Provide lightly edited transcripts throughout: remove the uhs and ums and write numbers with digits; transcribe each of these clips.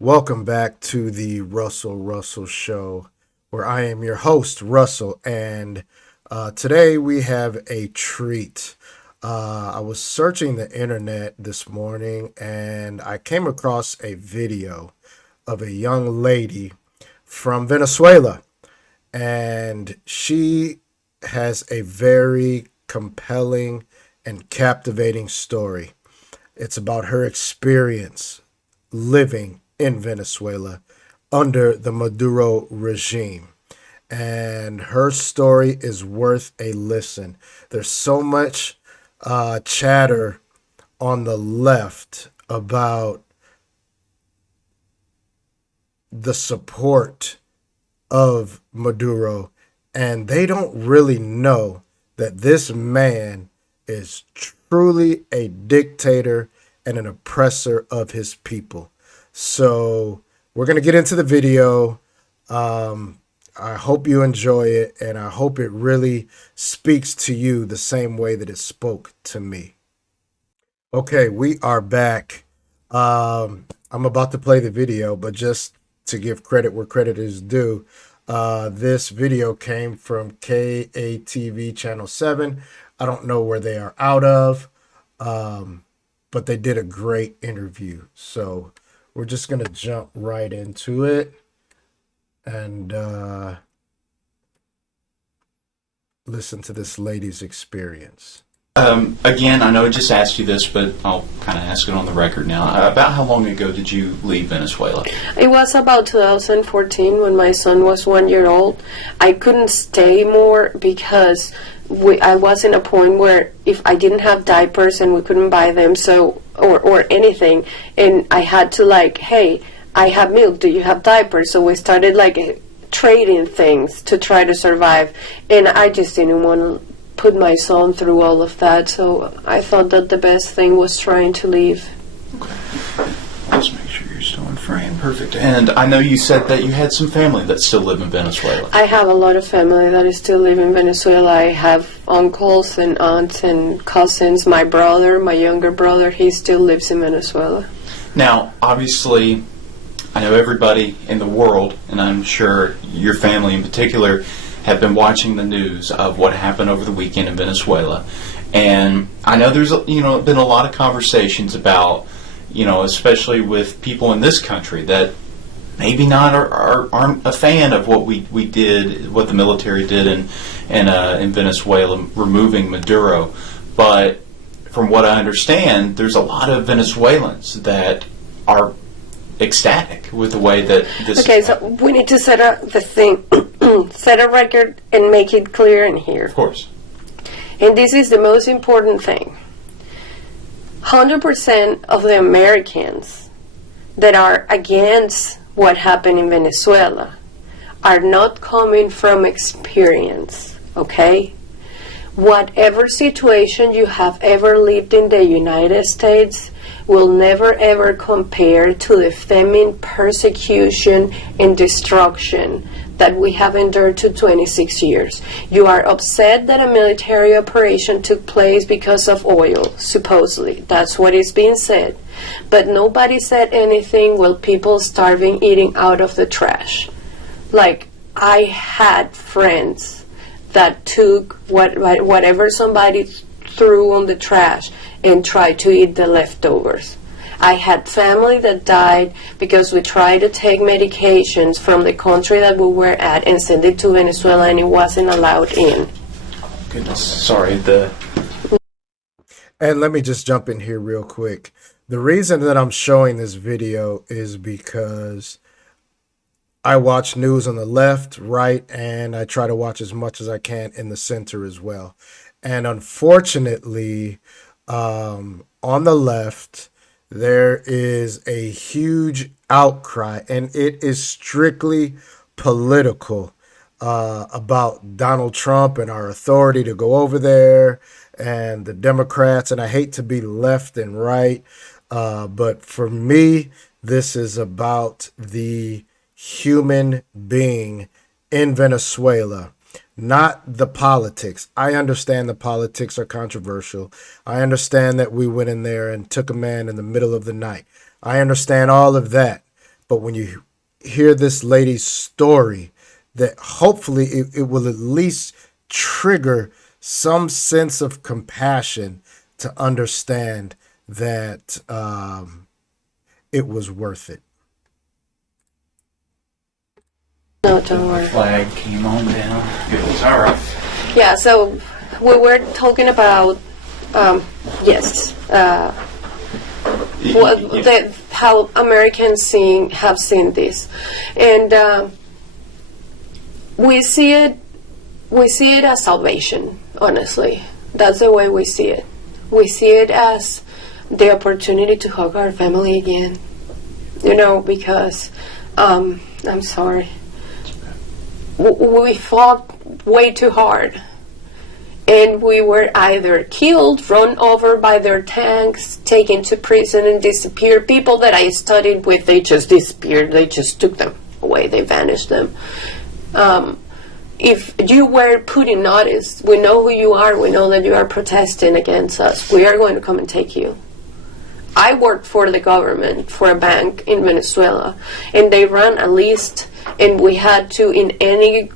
Welcome back to the Russell Show, where I am your host, Russell, and today we have a treat. I was searching the internet this morning and I came across a video of a young lady from Venezuela, and she has a very compelling and captivating story. It's about her experience living in Venezuela under the Maduro regime. And her story is worth a listen. There's so much chatter on the left about the support of Maduro, and they don't really know that this man is truly a dictator and an oppressor of his people. So we're going to get into the video. I hope you enjoy it, and I hope it really speaks to you the same way that it spoke to me. Okay, we are back. I'm about to play the video, but just to give credit where credit is due, this video came from KATV Channel 7. I don't know where they are out of, but they did a great interview. So we're just going to jump right into it and listen to this lady's experience. Again, I know I just asked you this, but I'll kind of ask it on the record now. About how long ago did you leave Venezuela? It was about 2014 when my son was 1 year old. I couldn't stay more because I was in a point where if I didn't have diapers and we couldn't buy them, or anything, and I had to hey, I have milk, do you have diapers? So we started trading things to try to survive, and I just didn't want to put my son through all of that, so I thought that the best thing was trying to leave. Okay. Let's make sure you're still in frame. Perfect. And I know you said that you had some family that still live in Venezuela. I have a lot of family that is still live in Venezuela. I have uncles and aunts and cousins. My brother, my younger brother, he still lives in Venezuela. Now, obviously, I know everybody in the world, and I'm sure your family in particular, have been watching the news of what happened over the weekend in Venezuela. And I know there's been a lot of conversations about, especially with people in this country that maybe aren't a fan of what we did, what the military did in Venezuela, removing Maduro. But from what I understand, there's a lot of Venezuelans that are ecstatic with the way that this. Okay, so we need to set a record and make it clear in here. Of course. And this is the most important thing. 100% of the Americans that are against what happened in Venezuela are not coming from experience, okay? Whatever situation you have ever lived in the United States will never ever compare to the famine, persecution, and destruction that we have endured to 26 years. You are upset that a military operation took place because of oil, supposedly. That's what is being said. But nobody said anything while people starving, eating out of the trash. I had friends that took whatever somebody threw on the trash and tried to eat the leftovers. I had family that died because we tried to take medications from the country that we were at and send it to Venezuela, and it wasn't allowed in. Goodness, sorry. And let me just jump in here real quick. The reason that I'm showing this video is because I watch news on the left, right, and I try to watch as much as I can in the center as well. And unfortunately, on the left, there is a huge outcry, and it is strictly political, about Donald Trump and our authority to go over there, and the Democrats. And I hate to be left and right, but for me, this is about the human being in Venezuela, not the politics. I understand the politics are controversial. I understand that we went in there and took a man in the middle of the night. I understand all of that. But when you hear this lady's story, that hopefully it will at least trigger some sense of compassion to understand that it was worth it. No, don't worry. The flag came on down. It was all right. Yeah, so we were talking about, yes, how Americans have seen this, and we see it as salvation. Honestly, that's the way we see it. We see it as the opportunity to hug our family again. Because I'm sorry, we fought way too hard. And we were either killed, run over by their tanks, taken to prison and disappeared. People that I studied with, they just disappeared. They just took them away. They vanished them. If you were put in notice, we know who you are. We know that you are protesting against us. We are going to come and take you. I worked for the government, for a bank in Venezuela, and they ran a list, and we had to, in any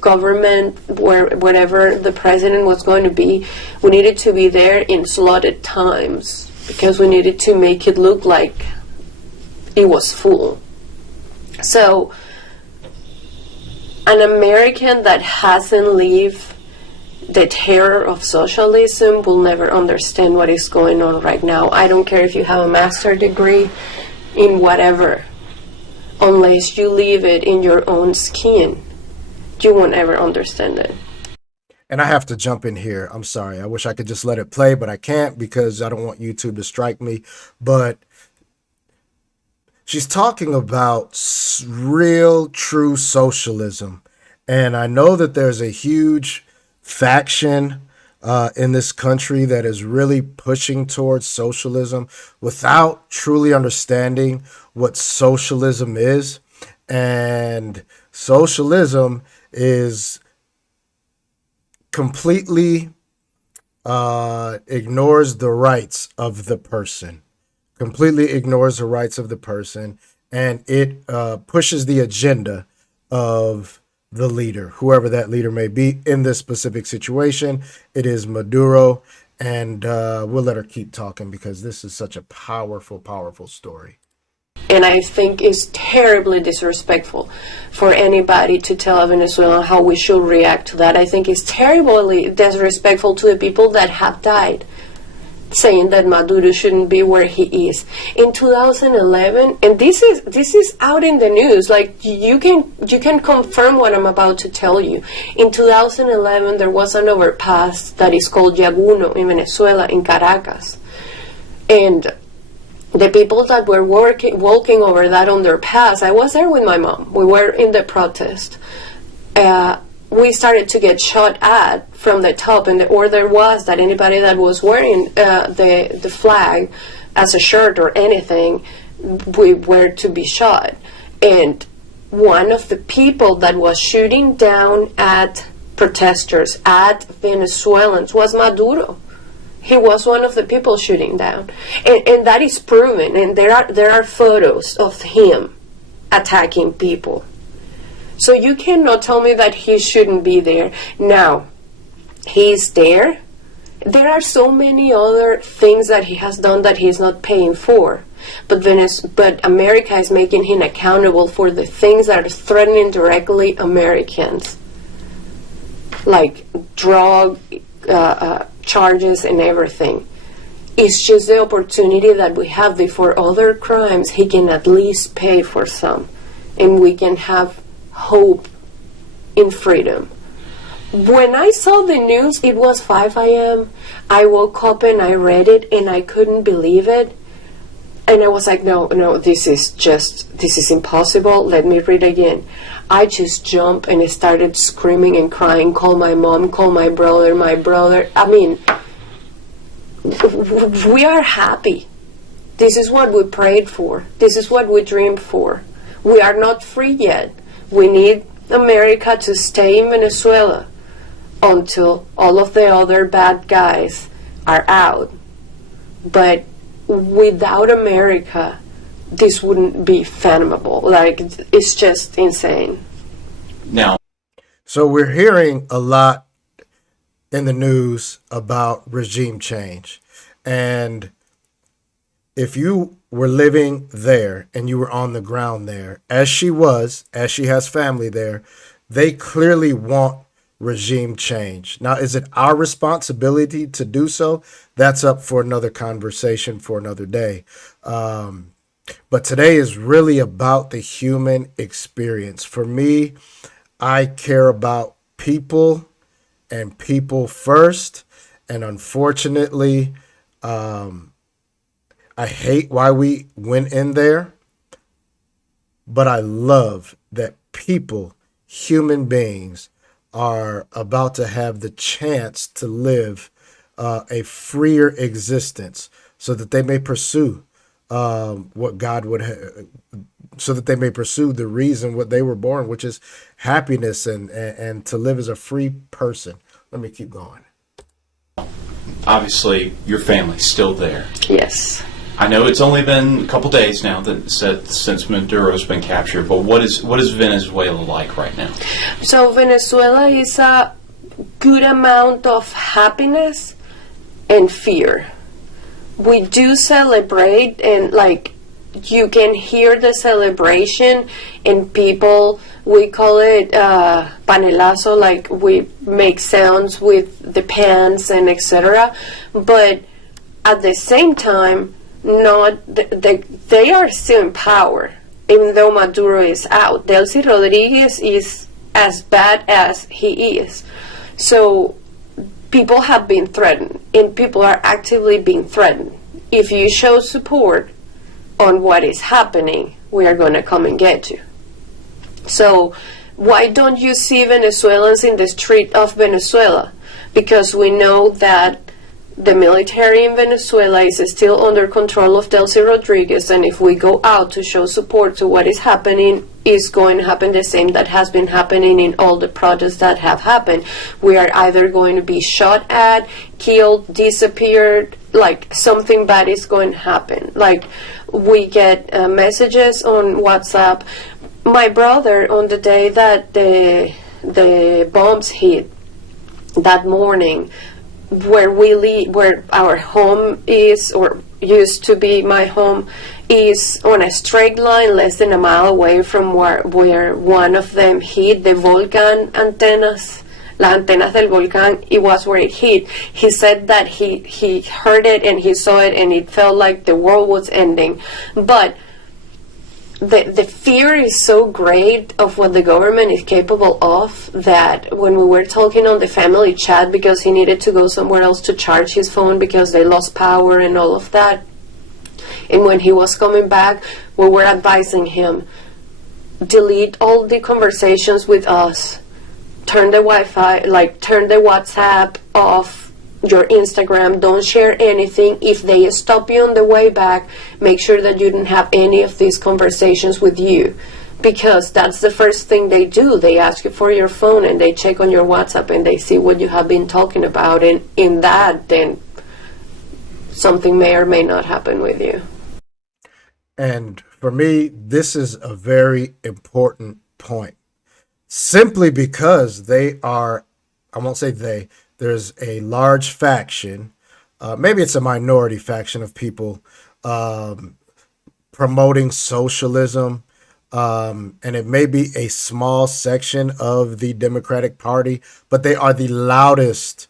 government, wherever the president was going to be, we needed to be there in slotted times because we needed to make it look like it was full. So an American that hasn't lived the terror of socialism will never understand what is going on right now. I don't care if you have a master's degree in whatever. Unless you live it in your own skin, you won't ever understand it. And I have to jump in here. I'm sorry. I wish I could just let it play, but I can't because I don't want YouTube to strike me. But she's talking about real, true socialism. And I know that there's a huge faction in this country that is really pushing towards socialism without truly understanding what socialism is. And socialism is completely ignores the rights of the person. Completely ignores the rights of the person. And it pushes the agenda of the leader, whoever that leader may be. In this specific situation, it is Maduro. And we'll let her keep talking because this is such a powerful, powerful story. And I think it's terribly disrespectful for anybody to tell a Venezuelan how we should react to that. I think it's terribly disrespectful to the people that have died, saying that Maduro shouldn't be where he is. In 2011, and this is out in the news, like you can confirm what I'm about to tell you. In 2011, there was an overpass that is called Yaguno in Venezuela, in Caracas. And the people that were walking over that underpass, I was there with my mom. We were in the protest. We started to get shot at from the top, and the order was that anybody that was wearing the flag as a shirt or anything, we were to be shot. And one of the people that was shooting down at protesters, at Venezuelans, was Maduro. He was one of the people shooting down, and that is proven. And there are photos of him attacking people. So you cannot tell me that he shouldn't be there. Now, he's there. There are so many other things that he has done that he's not paying for. But America is making him accountable for the things that are threatening directly Americans, like drug charges and everything. It's just the opportunity that we have before other crimes. He can at least pay for some, and we can have hope in freedom. When I saw the news, it was 5 a.m. I woke up and I read it and I couldn't believe it. And I was like, no, this is impossible. Let me read again. I just jumped and I started screaming and crying, call my mom, call my brother. I mean, we are happy. This is what we prayed for. This is what we dreamed for. We are not free yet. We need America to stay in Venezuela until all of the other bad guys are out. But without America, this wouldn't be fathomable. Like, it's just insane. Now, So we're hearing a lot in the news about regime change. And if you were living there and you were on the ground there, as she has family there, they clearly want regime change. Now, is it our responsibility to do so? That's up for another conversation for another day. But today is really about the human experience. For me, I care about people and people first. And unfortunately, I hate why we went in there. But I love that people, human beings, are about to have the chance to live a freer existence so that they may pursue what God would have, so that they may pursue the reason what they were born, which is happiness and to live as a free person. Let me keep going. obviously, your family's still there. Yes. I know it's only been a couple days now since Maduro's been captured, but what is Venezuela like right now? So Venezuela is a good amount of happiness and fear. We do celebrate, and like you can hear the celebration in people. We call it panelazo, like we make sounds with the pans and etc. But at the same time, they are still in power, even though Maduro is out. Delcy Rodriguez is as bad as he is. So people have been threatened, and people are actively being threatened. If you show support on what is happening, we are going to come and get you. So why don't you see Venezuelans in the street of Venezuela? Because we know that the military in Venezuela is still under control of Delcy Rodriguez, and if we go out to show support to what is happening, is going to happen the same that has been happening in all the protests that have happened. We are either going to be shot at, killed, disappeared, like something bad is going to happen. Like we get messages on WhatsApp. My brother, on the day that the bombs hit that morning, where we live, where our home is, or used to be my home, is on a straight line less than a mile away from where one of them hit the volcan antennas. Las antenas del volcán, it was where it hit. He said that he heard it and he saw it and it felt like the world was ending. But the fear is so great of what the government is capable of that when we were talking on the family chat, because he needed to go somewhere else to charge his phone because they lost power and all of that, and when he was coming back, we were advising him, delete all the conversations with us, turn the Wi-Fi, like turn the WhatsApp off, your Instagram, don't share anything. If they stop you on the way back, make sure that you didn't have any of these conversations with you, because that's the first thing they do. They ask you for your phone and they check on your WhatsApp and they see what you have been talking about, and in that then something may or may not happen with you. And for me, this is a very important point, simply because they are, I won't say they, there's a large faction, maybe it's a minority faction of people promoting socialism, and it may be a small section of the Democratic Party, but they are the loudest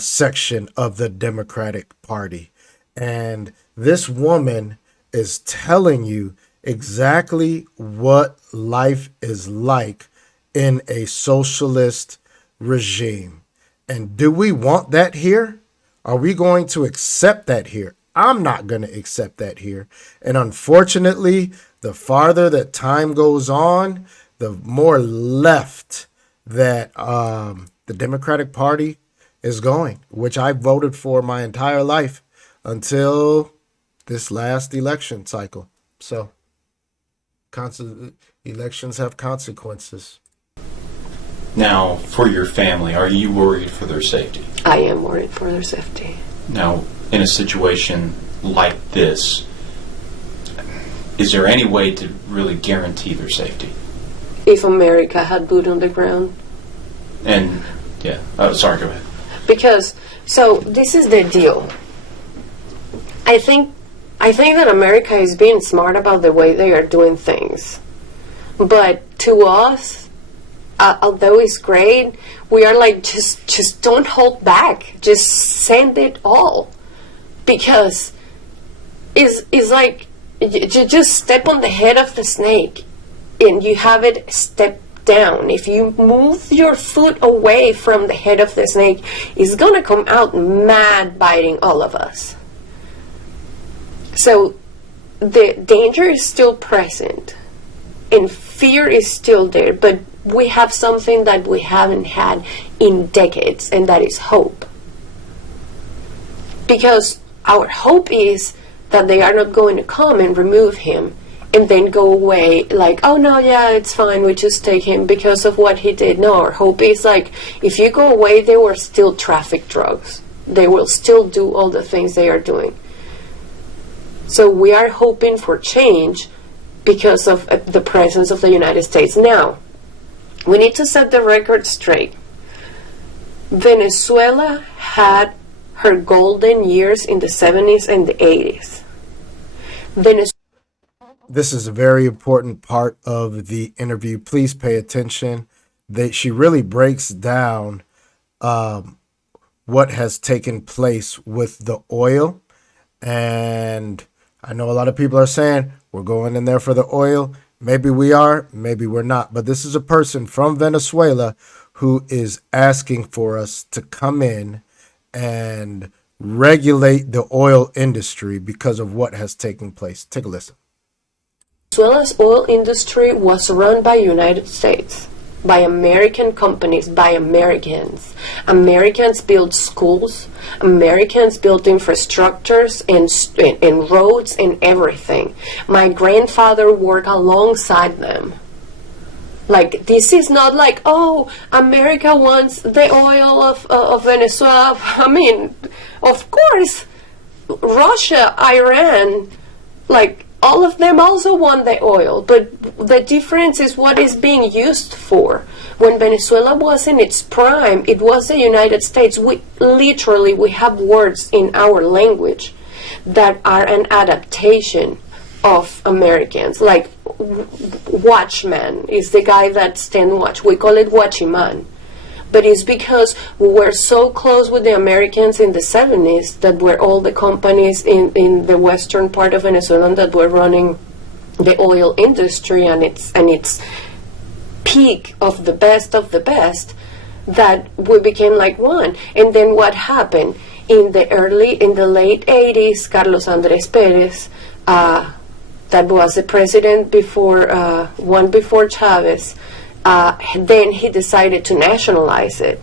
section of the Democratic Party. And this woman is telling you exactly what life is like in a socialist regime. And do we want that here? Are we going to accept that here? I'm not going to accept that here. And unfortunately, the farther that time goes on, the more left that the Democratic Party is going, which I voted for my entire life until this last election cycle. So elections have consequences. Now, for your family, are you worried for their safety? I am worried for their safety. Now, in a situation like this, is there any way to really guarantee their safety? If America had boot on the ground. And, yeah, oh, sorry, go ahead. Because, so this is the deal. I think that America is being smart about the way they are doing things. But to us, although it's great, we are like, just don't hold back. Just send it all. Because it's like, you just step on the head of the snake and you have it step down. If you move your foot away from the head of the snake, it's going to come out mad biting all of us. So the danger is still present and fear is still there, but we have something that we haven't had in decades, and that is hope. Because our hope is that they are not going to come and remove him and then go away like, oh no, yeah, it's fine, we just take him because of what he did. No, our hope is like, if you go away, they will still traffic drugs. They will still do all the things they are doing. So we are hoping for change because of the presence of the United States. Now, we need to set the record straight. Venezuela had her golden years in the 70s and the 80s. This is a very important part of the interview. Please pay attention. She really breaks down what has taken place with the oil. And I know a lot of people are saying, we're going in there for the oil. Maybe we are, maybe we're not. But this is a person from Venezuela who is asking for us to come in and regulate the oil industry because of what has taken place. Take a listen. Venezuela's oil industry was run by United States, by American companies, by Americans. Americans built schools, Americans built infrastructures and roads and everything. My grandfather worked alongside them. Like, this is not like, oh, America wants the oil of Venezuela. I mean, of course, Russia, Iran, like, all of them also want the oil, but the difference is what is being used for. When Venezuela was in its prime, it was the United States. We have words in our language that are an adaptation of Americans. Like, watchman is the guy that stand watch. We call it watchman. But it's because we were so close with the Americans in the 70s that were all the companies in the western part of Venezuela that were running the oil industry and its peak of the best that we became like one. And then what happened? In the late 80s, Carlos Andrés Pérez, that was the president before Chavez, then he decided to nationalize it.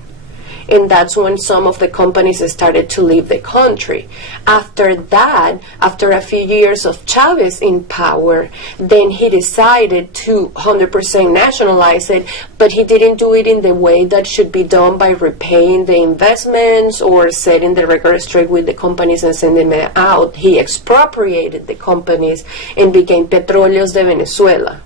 And that's when some of the companies started to leave the country. After that, after a few years of Chavez in power, then he decided to 100% nationalize it, but he didn't do it in the way that should be done by repaying the investments or setting the record straight with the companies and sending them out. He expropriated the companies and became Petróleos de Venezuela.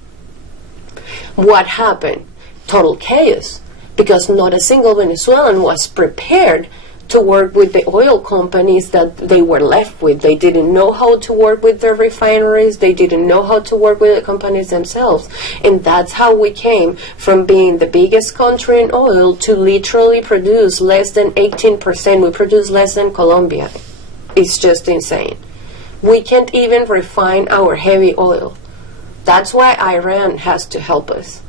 What happened? Total chaos, because not a single Venezuelan was prepared to work with the oil companies that they were left with. They didn't know how to work with their refineries. They didn't know how to work with the companies themselves. And that's how we came from being the biggest country in oil to literally produce less than 18%. We produce less than Colombia. It's just insane. We can't even refine our heavy oil. That's why Iran has to help us.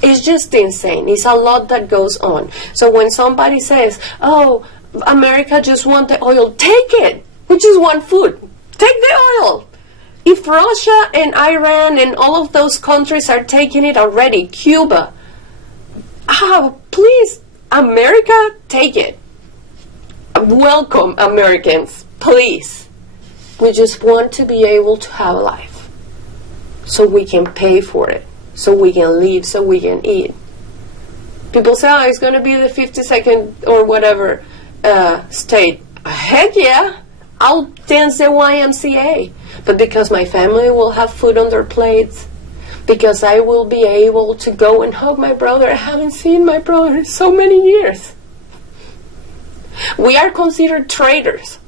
It's just insane. It's a lot that goes on. So when somebody says, oh, America just wants the oil, take it. We just want food. Take the oil. If Russia and Iran and all of those countries are taking it already, Cuba, please, America, take it. Welcome, Americans, please. We just want to be able to have a life so we can pay for it, so we can live, so we can eat. People say, oh, it's going to be the 52nd or whatever state. Heck yeah, I'll dance the YMCA. but because my family will have food on their plates, because I will be able to go and hug my brother. I haven't seen my brother in so many years. We are considered traitors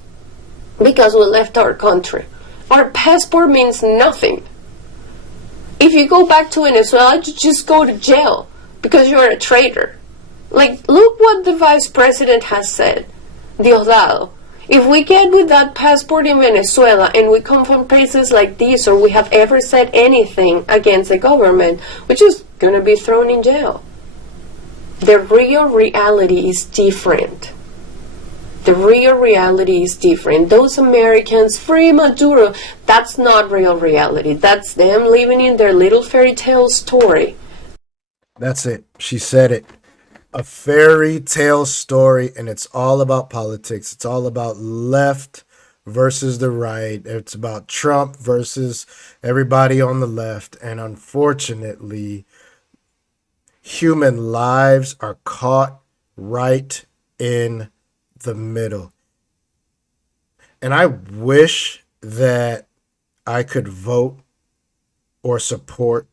because we left our country. Our passport means nothing. If you go back to Venezuela, you just go to jail because you're a traitor. Like, look what the vice president has said, Diosdado. If we get with that passport in Venezuela and we come from places like this, or we have ever said anything against the government, we're just going to be thrown in jail. The real reality is different. The real reality is different. Those Americans, free Maduro, that's not real reality. That's them living in their little fairy tale story. That's it. She said it. A fairy tale story, and it's all about politics. It's all about left versus the right. It's about Trump versus everybody on the left. And unfortunately, human lives are caught right in the middle. And I wish that I could vote or support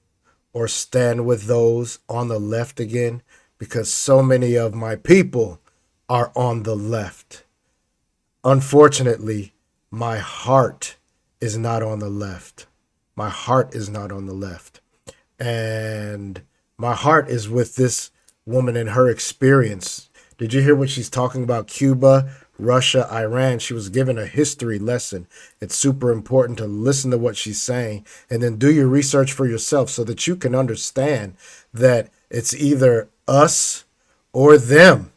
or stand with those on the left again, because so many of my people are on the left. Unfortunately, my heart is not on the left. My heart is not on the left. And my heart is with this woman and her experience. Did you hear what she's talking about? Cuba, Russia, Iran. She was given a history lesson. It's super important to listen to what she's saying and then do your research for yourself so that you can understand that it's either us or them,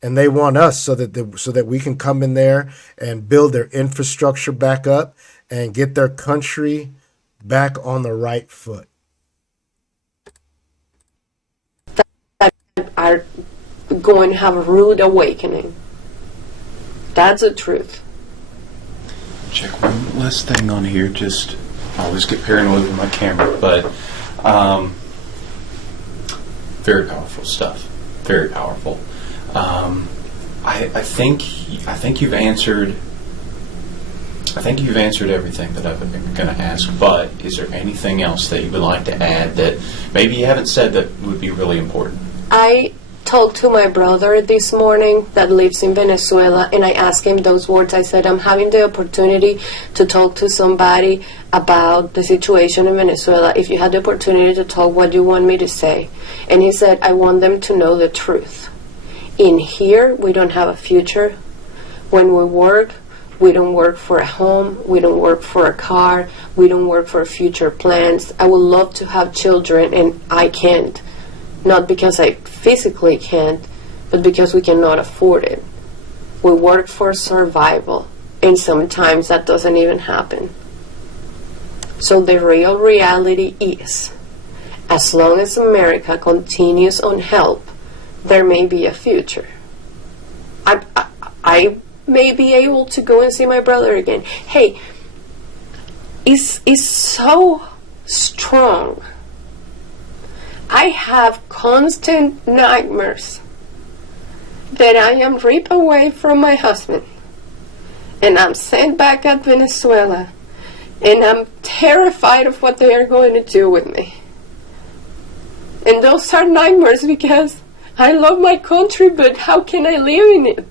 and they want us so that we can come in there and build their infrastructure back up and get their country back on the right foot. That are going to have a rude awakening. That's the truth. Check one last thing on here. Just, I always get paranoid with my camera, but very powerful stuff. Very powerful. I think you've answered. I think you've answered everything that I've been going to ask. But is there anything else that you would like to add that maybe you haven't said that would be really important? I talked to my brother this morning that lives in Venezuela, and I asked him those words. I said, I'm having the opportunity to talk to somebody about the situation in Venezuela. If you had the opportunity to talk, what do you want me to say? And he said, I want them to know the truth. In here, we don't have a future. When we work, we don't work for a home. We don't work for a car. We don't work for future plans. I would love to have children, and I can't. Not because I physically can't, but because we cannot afford it. We work for survival, and sometimes that doesn't even happen. So the real reality is, as long as America continues on help, there may be a future. I may be able to go and see my brother again. Hey, it's so strong. I have constant nightmares that I am ripped away from my husband and I'm sent back at Venezuela, and I'm terrified of what they are going to do with me. And those are nightmares because I love my country, but how can I live in it?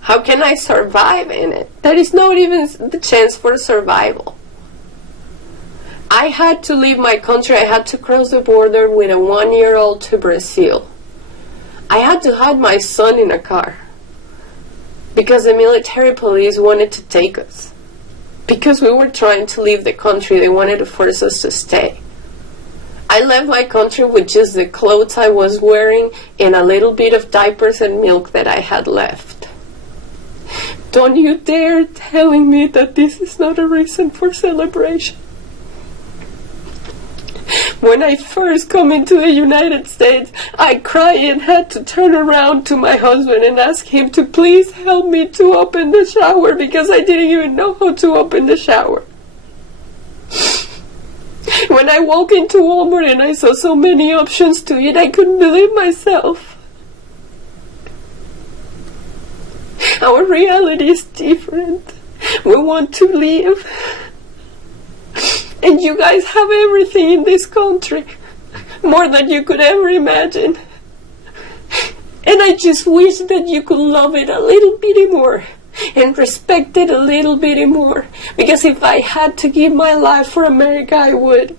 How can I survive in it? There is not even the chance for survival. I had to leave my country. I had to cross the border with a 1-year-old to Brazil. I had to hide my son in a car because the military police wanted to take us. Because we were trying to leave the country, they wanted to force us to stay. I left my country with just the clothes I was wearing and a little bit of diapers and milk that I had left. Don't you dare telling me that this is not a reason for celebration. When I first come into the United States, I cried and had to turn around to my husband and ask him to please help me to open the shower because I didn't even know how to open the shower. When I walked into Walmart and I saw so many options to eat, I couldn't believe myself. Our reality is different. We want to live And you guys have everything in this country, more than you could ever imagine. And I just wish that you could love it a little bit more and respect it a little bit more. Because if I had to give my life for America, I would.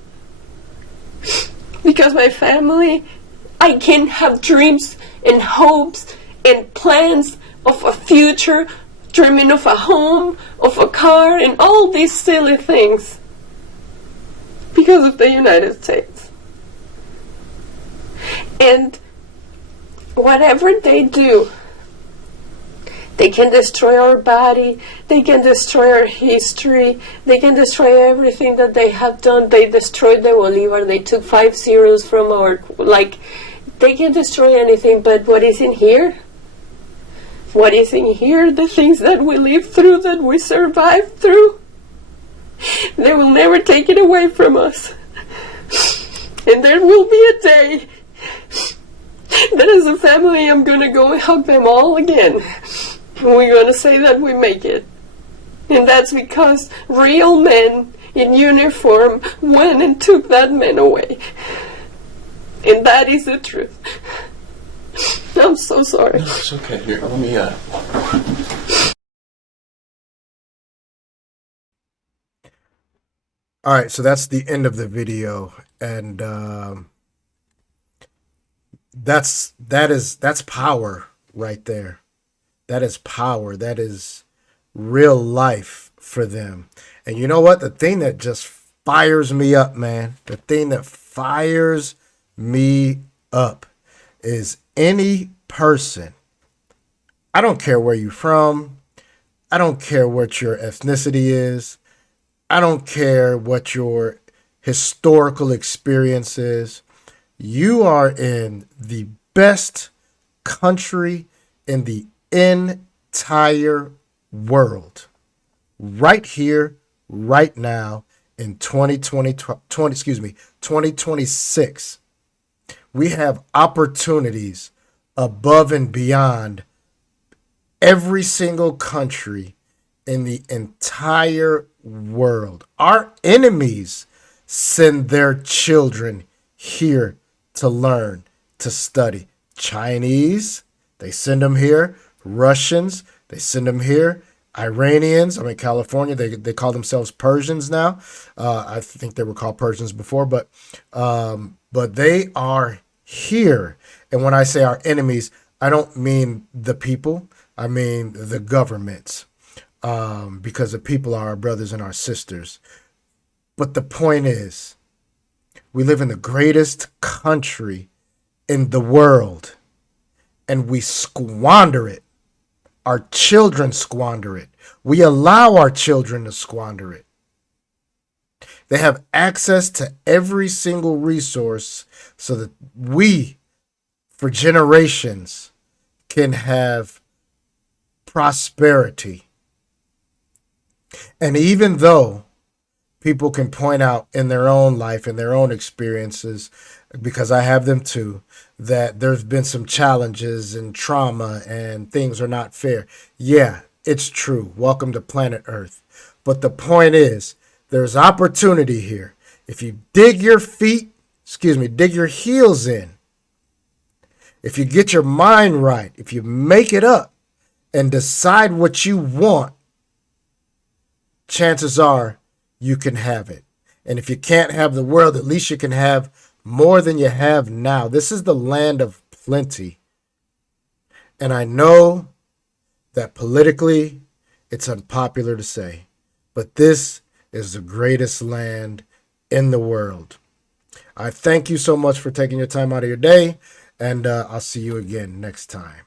Because my family, I can have dreams and hopes and plans of a future, dreaming of a home, of a car, and all these silly things. Because of the United States. And whatever they do, they can destroy our body, they can destroy our history, they can destroy everything that they have done. They destroyed the Bolivar, they took 5 zeros from our, they can destroy anything, but what is in here? What is in here? The things that we lived through, that we survived through, they will never take it away from us. And there will be a day that as a family I'm going to go and hug them all again. We're going to say that we make it. And that's because real men in uniform went and took that man away. And that is the truth. I'm so sorry. No, it's okay. Here, let me, All right, so that's the end of the video, and that's power right there. That is power. That is real life for them. And you know what? The thing that just fires me up, man, the thing that fires me up is any person. I don't care where you're from. I don't care what your ethnicity is. I don't care what your historical experience is. You are in the best country in the entire world. Right here, right now, in 2026. We have opportunities above and beyond every single country in the entire world. Our enemies send their children here to learn, to study. Chinese, they send them here. Russians, they send them here. Iranians, I mean, California, they call themselves Persians now. I think they were called Persians before, but they are here. And when I say our enemies, I don't mean the people. I mean the governments, because the people are our brothers and our sisters. But the point is, we live in the greatest country in the world, and we squander it. Our children squander it. We allow our children to squander it. They have access to every single resource so that we, for generations, can have prosperity. And even though people can point out in their own life, in their own experiences, because I have them too, that there's been some challenges and trauma and things are not fair. Yeah, it's true. Welcome to planet Earth. But the point is, there's opportunity here. If you dig your heels in, if you get your mind right, if you make it up and decide what you want, chances are you can have it. And if you can't have the world, at least you can have more than you have now. This is the land of plenty. And I know that politically it's unpopular to say, but this is the greatest land in the world. I thank you so much for taking your time out of your day, and I'll see you again next time.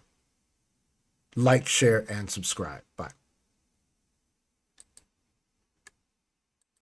Like, share, and subscribe. Bye.